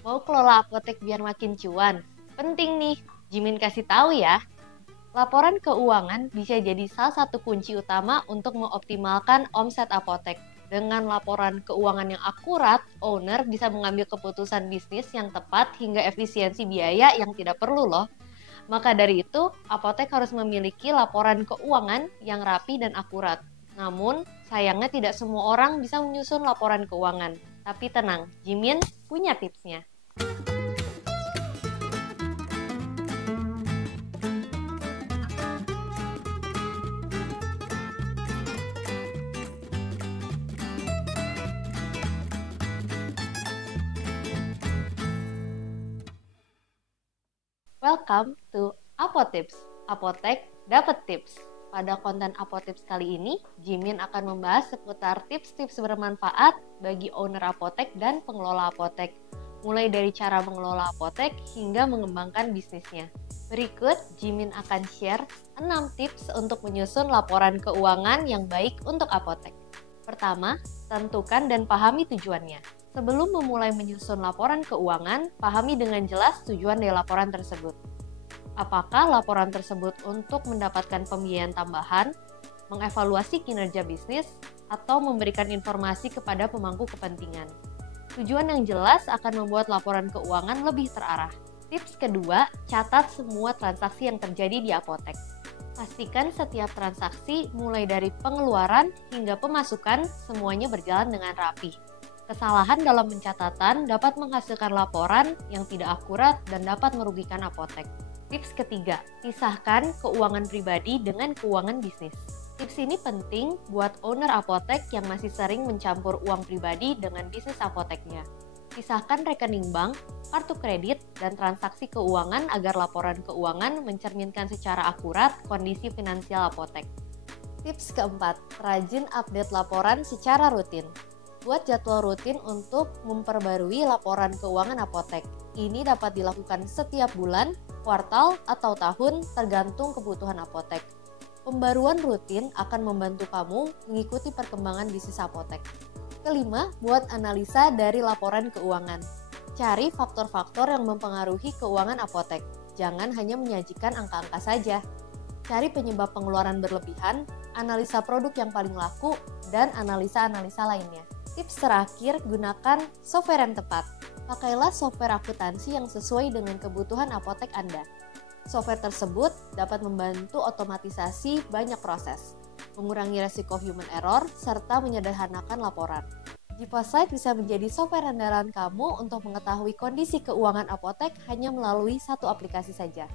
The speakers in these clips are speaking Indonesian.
Mau kelola apotek biar makin cuan? Penting nih, Jimin kasih tahu ya. Laporan keuangan bisa jadi salah satu kunci utama untuk mengoptimalkan omset apotek. Dengan laporan keuangan yang akurat, owner bisa mengambil keputusan bisnis yang tepat hingga efisiensi biaya yang tidak perlu loh. Maka dari itu, apotek harus memiliki laporan keuangan yang rapi dan akurat. Namun, sayangnya tidak semua orang bisa menyusun laporan keuangan. Tapi tenang, Jimin punya tipsnya. Welcome to Apotips. Apotek dapat tips. Pada konten Apotips kali ini, Jimin akan membahas seputar tips-tips bermanfaat bagi owner apotek dan pengelola apotek, mulai dari cara mengelola apotek hingga mengembangkan bisnisnya. Berikut, Jimin akan share 6 tips untuk menyusun laporan keuangan yang baik untuk apotek. Pertama, tentukan dan pahami tujuannya. Sebelum memulai menyusun laporan keuangan, pahami dengan jelas tujuan dari laporan tersebut. Apakah laporan tersebut untuk mendapatkan pembiayaan tambahan, mengevaluasi kinerja bisnis, atau memberikan informasi kepada pemangku kepentingan? Tujuan yang jelas akan membuat laporan keuangan lebih terarah. Tips kedua, catat semua transaksi yang terjadi di apotek. Pastikan setiap transaksi, mulai dari pengeluaran hingga pemasukan, semuanya berjalan dengan rapi. Kesalahan dalam pencatatan dapat menghasilkan laporan yang tidak akurat dan dapat merugikan apotek. Tips ketiga, pisahkan keuangan pribadi dengan keuangan bisnis. Tips ini penting buat owner apotek yang masih sering mencampur uang pribadi dengan bisnis apoteknya. Pisahkan rekening bank, kartu kredit, dan transaksi keuangan agar laporan keuangan mencerminkan secara akurat kondisi finansial apotek. Tips keempat, rajin update laporan secara rutin. Buat jadwal rutin untuk memperbarui laporan keuangan apotek. Ini dapat dilakukan setiap bulan, kuartal, atau tahun tergantung kebutuhan apotek. Pembaruan rutin akan membantu kamu mengikuti perkembangan bisnis apotek. Kelima, buat analisa dari laporan keuangan. Cari faktor-faktor yang mempengaruhi keuangan apotek. Jangan hanya menyajikan angka-angka saja. Cari penyebab pengeluaran berlebihan, analisa produk yang paling laku, dan analisa-analisa lainnya. Tips terakhir, gunakan software yang tepat. Pakailah software akuntansi yang sesuai dengan kebutuhan apotek Anda. Software tersebut dapat membantu otomatisasi banyak proses, mengurangi resiko human error, serta menyederhanakan laporan. Jiposite bisa menjadi software andalan kamu untuk mengetahui kondisi keuangan apotek hanya melalui satu aplikasi saja.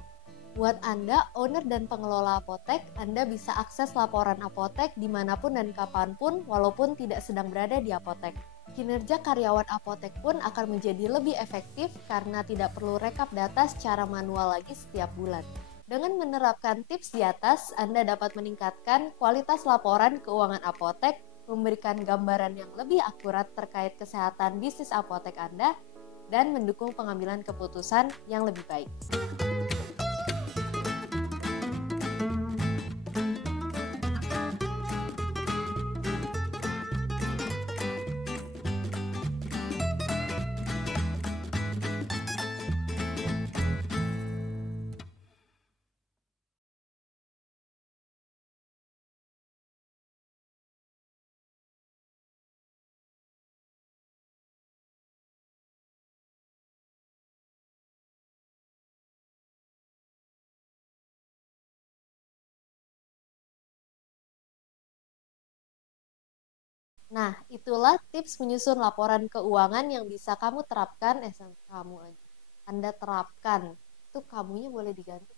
Buat Anda, owner dan pengelola apotek, Anda bisa akses laporan apotek dimanapun dan kapanpun walaupun tidak sedang berada di apotek. Kinerja karyawan apotek pun akan menjadi lebih efektif karena tidak perlu rekap data secara manual lagi setiap bulan. Dengan menerapkan tips di atas, Anda dapat meningkatkan kualitas laporan keuangan apotek, memberikan gambaran yang lebih akurat terkait kesehatan bisnis apotek Anda, dan mendukung pengambilan keputusan yang lebih baik. Nah, itulah tips menyusun laporan keuangan yang bisa kamu terapkan, kamu lagi. Anda terapkan. Itu kamunya boleh diganti.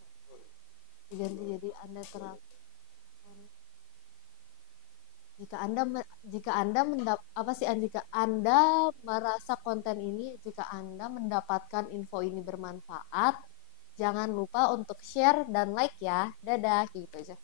Diganti jadi Anda terapkan. Jika Anda merasa konten ini, jika Anda mendapatkan info ini bermanfaat, jangan lupa untuk share dan like ya. Dadah, gitu aja.